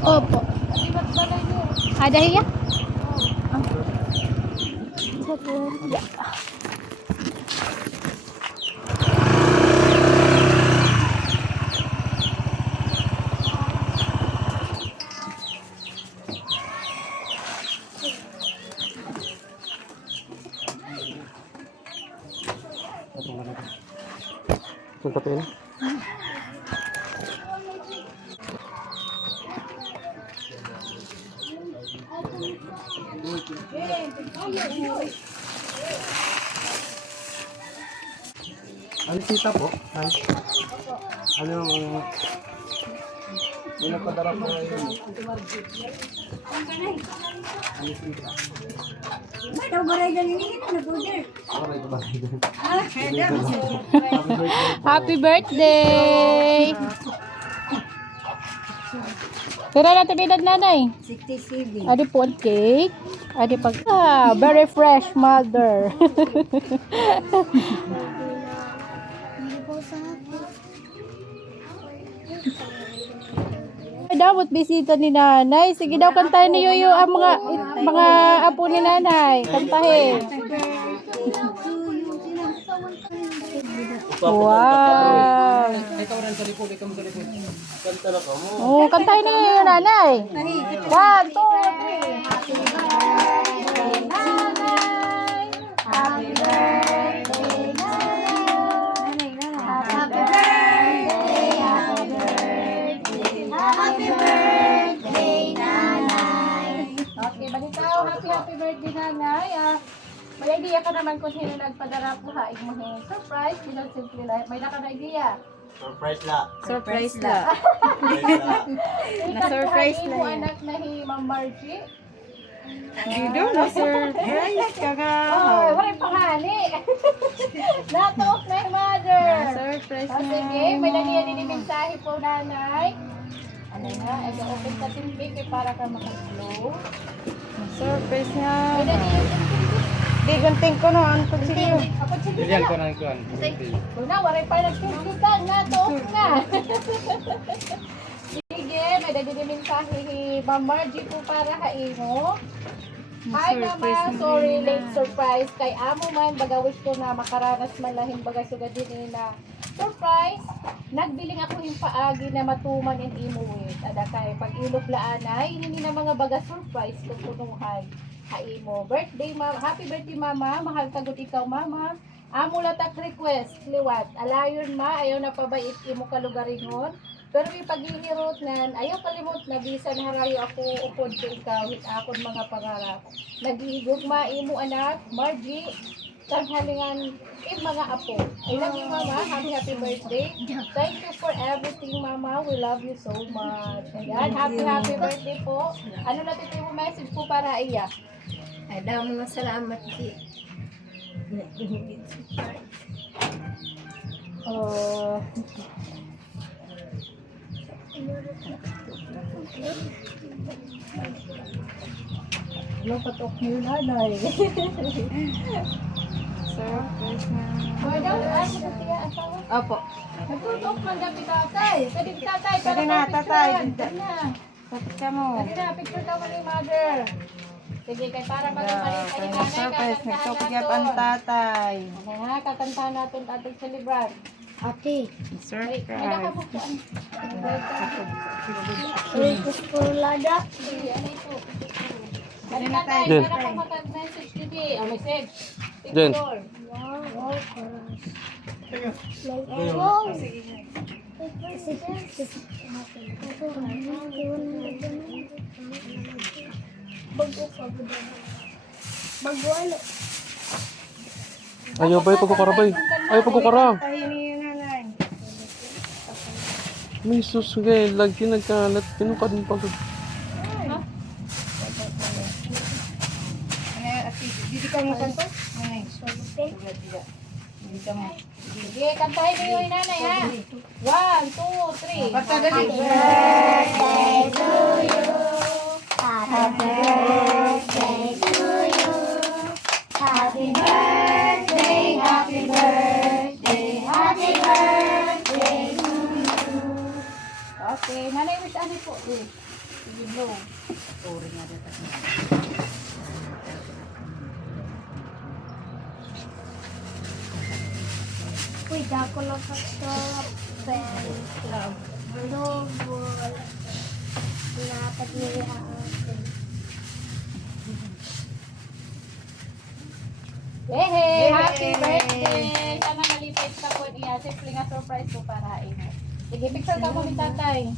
Opo. Ada hiya? Ya. Punta pa yun. Alisita po? Ay. Ano yung... May nagpadara po ngayon. Alisita. Happy birthday! Tira natin edad nanay. 67. Adi po ang cake. Adi pag... very fresh mother. Dapat bisita ni nanay. Sige daw kantahin ni Yoyo ang mga apo ni nanay. Kantahin. Wow. Ikaw rin sa likod, ikaw sa likod. Kanta na ka mo. Oh, kantahin ni Yoyo nanay. 1, 2, 3. Happy birthday, nanay. Happy birthday, nanay. Happy birthday, happy birthday. Happy birthday, nanay. Okay, balitaw. Happy birthday, nanay. May idea ka naman kung sino nagpadara po haig mo ng surprise. Bilang simple life. May naka na idea. Surprise la. Surprise la. Na-surprise na yan. Anak na si Ma'am Margie. Dito na surprise ka nga. Oh, wala pangani. Natuok na yung mother. Surprise na. Sige, may naniya din yung mensahe po nanay. Ano nga, open sa timbik para ka makaglow. Surprise nga. May naniya yung timbik. Di ganting ko no, ang pagsiyo. Ako sige Dilihan ko na. ng kuwan. Kung na, wala pa nagtitigan. Natuok na. Sige, may naniya din mensahe si Ma'am Margie po para kaino. Hi mama, sorry late surprise kay amo man baga wish ko na makaranas man lahing baga sugad din na surprise. Nagbiling ako yung paagi na matuman and imuwit. Ada kay pag ilog laanay ini na mga baga surprise kung punuhan. Haimo birthday mama, happy birthday mama, mahal tagot ikaw mama. Amo latak request liwat. Alayon ma ayaw na pabait imo kalugaringon. Pero may paghihirot nan, ayaw kalimot na bisan harayo ako upod ko ikaw, hit akon mga pangarap. Nag-iigugma imo anak, Margie, tanghalingan mga apo. I love you mama, happy birthday. Thank you for everything mama, we love you so much. Ayan, happy birthday po. Ano natin yung message po para iya? Ay, dami nga salamat ki. Ano patok niyo nanay? Surprise nga. Daw, ano sa tiya asawa? Opo. Nagtutok man dapat tatay. Pwede tatay. Pwede na, tatay. Pwede na. Tapos ka mo. Pwede na, picture daw ni mother. Sige, kay para magaling ka ni nanay. Surprise, nagtukyap ang tatay. Okay ha, kakantahan natin ating celebrant. Ate. May Surprise. nakabukuan. Kuskulada. Sige, ano ito? Ano na tatay, tayo. para ka mag-message today. Oh, message. Jen. Picture. Ayaw ba yung pagkukarabay? Ayaw pagkukara. Tahini yun nanay. May sus ngayon. Lagi nagkalat. Pinukad mo pag... Didi ka mo kanto? Nanay. Didi ka mo. Sige, kantahin niyo yung nanay ha. 1, 2, 3. Basta dali. Birthday to you. Happy birthday to you. Happy birthday, happy birthday, happy birthday to you. Okay, nanay wish ani po. Sige, no. Sorry nga dito. Uy, dako lang ka sa pen. Noble. Napagmili ako. Hey, happy birthday! Sana malipay sa po niya. Simple nga surprise ko para ino. Sige, picture ka mo ni tatay.